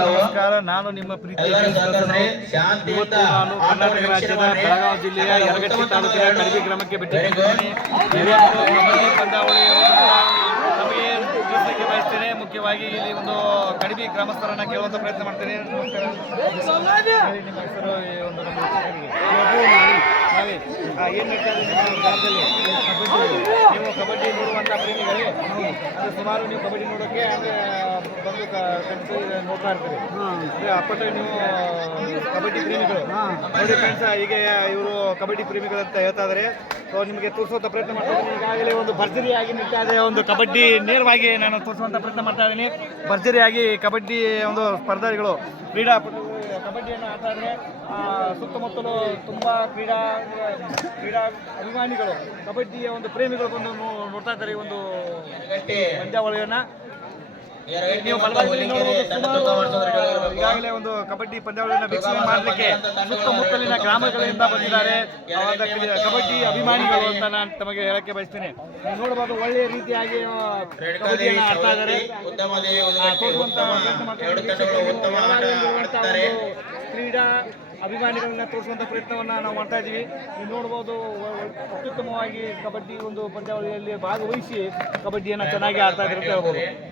ನಮಸ್ಕಾರ. ನಾನು ನಿಮ್ಮ ಪ್ರೀತಿ ಇವತ್ತು ನಾನು ಕರ್ನಾಟಕ ರಾಜ್ಯದ ಬೆಳಗಾವಿ ಜಿಲ್ಲೆಯ ಯರಗಟ್ಟಿ ತಾಲೂಕಿನ ಕಡಿಮೆ ಗ್ರಾಮಕ್ಕೆ ನಮಗೆ ತಿಳಿಸಲಿಕ್ಕೆ ಬಯಸ್ತೇನೆ. ಮುಖ್ಯವಾಗಿ ಇಲ್ಲಿ ಒಂದು ಕಡಿಮೆ ಗ್ರಾಮಸ್ಥರನ್ನ ಕೇಳುವಂತ ಪ್ರಯತ್ನ ಮಾಡ್ತೇನೆ. ನೀವು ಕಬಡ್ಡಿ ನೋಡುವಂತ ಪ್ರೇಮಿಗಳೇ. ಅದು ಸುಮಾರು ನೀವು ಕಬಡ್ಡಿ ನೋಡೋಕ್ಕೆ ಅಂದರೆ ಬಂದು ಕಣ್ಸಿ ನೋಡ್ತಾ ಇರ್ತೀರಿ. ಅಂದರೆ ಅಪ್ಪಟ ನೀವು ಕಬಡ್ಡಿ ಪ್ರೇಮಿಗಳು. ನೋಡಿ ಫ್ರೆಂಡ್ಸ್ ಹೀಗೆ ಇವರು ಕಬಡ್ಡಿ ಪ್ರೇಮಿಗಳು ಅಂತ ಹೇಳ್ತಾ ಇದ್ದಾರೆ ಸೊ ನಿಮಗೆ ತೋರಿಸುವಂಥ ಪ್ರಯತ್ನ ಮಾಡ್ತಾ ಇದ್ದೀನಿ. ಈಗಾಗಲೇ ಒಂದು ಭರ್ಜರಿಯಾಗಿ ನಿಲ್ತಾ ಇದೆ ಒಂದು ಕಬಡ್ಡಿ ನೇರವಾಗಿ ನಾನು ತೋರಿಸುವಂಥ ಪ್ರಯತ್ನ ಮಾಡ್ತಾ ಇದ್ದೀನಿ. ಭರ್ಜರಿಯಾಗಿ ಕಬಡ್ಡಿ ಒಂದು ಸ್ಪರ್ಧಾಳಿಗಳು ಕ್ರೀಡಾಪಟು ಕಬಡ್ಡಿಯನ್ನು ಆಟ ಆದರೆ ಸುತ್ತಮುತ್ತಲು ತುಂಬ ಕ್ರೀಡಾ ಕ್ರೀಡಾ ಅಭಿಮಾನಿಗಳು ಕಬಡ್ಡಿಯ ಒಂದು ಪ್ರೇಮಿಗಳು ಬಂದು ನೋಡ್ತಾ ಇದ್ದಾರೆ ಈ ಒಂದು ಪಂದ್ಯಾವಳಿಯನ್ನ ನೀವು ಈಗಾಗಲೇ ಒಂದು ಕಬಡ್ಡಿ ಪಂದ್ಯಾವಳಿಯನ್ನು ವೀಕ್ಷಣೆ ಮಾಡಲಿಕ್ಕೆ ಸುತ್ತಮುತ್ತಲಿನ ಗ್ರಾಮಗಳಿಂದ ಬಂದಿದ್ದಾರೆ. ಕಬಡ್ಡಿ ಅಭಿಮಾನಿಗಳು ಅಂತ ನಾನು ತಮಗೆ ಹೇಳಕ್ಕೆ ಬಯಸ್ತೇನೆ. ನೋಡಬಹುದು ಒಳ್ಳೆಯ ರೀತಿಯಾಗಿ ಕಬಡ್ಡಿಯನ್ನು ಆಡ್ತಾ ಇದ್ದಾರೆ. ಅಭಿಮಾನಿಗಳನ್ನ ತೋರಿಸುವಂತ ಪ್ರಯತ್ನವನ್ನ ನಾವು ಮಾಡ್ತಾ ಇದ್ದೀವಿ. ನೀವು ಒ- ಅತ್ಯುತ್ತಮವಾಗಿ ಕಬಡ್ಡಿ ಒಂದು ಪಂದ್ಯಾವಳಿಯಲ್ಲಿ ಭಾಗವಹಿಸಿ ಕಬಡ್ಡಿಯನ್ನ ಚೆನ್ನಾಗಿ ಆಡ್ತಾ ಇದ್ದಾರೆ ಅಂತ ಹೇಳ್ಬೋದು.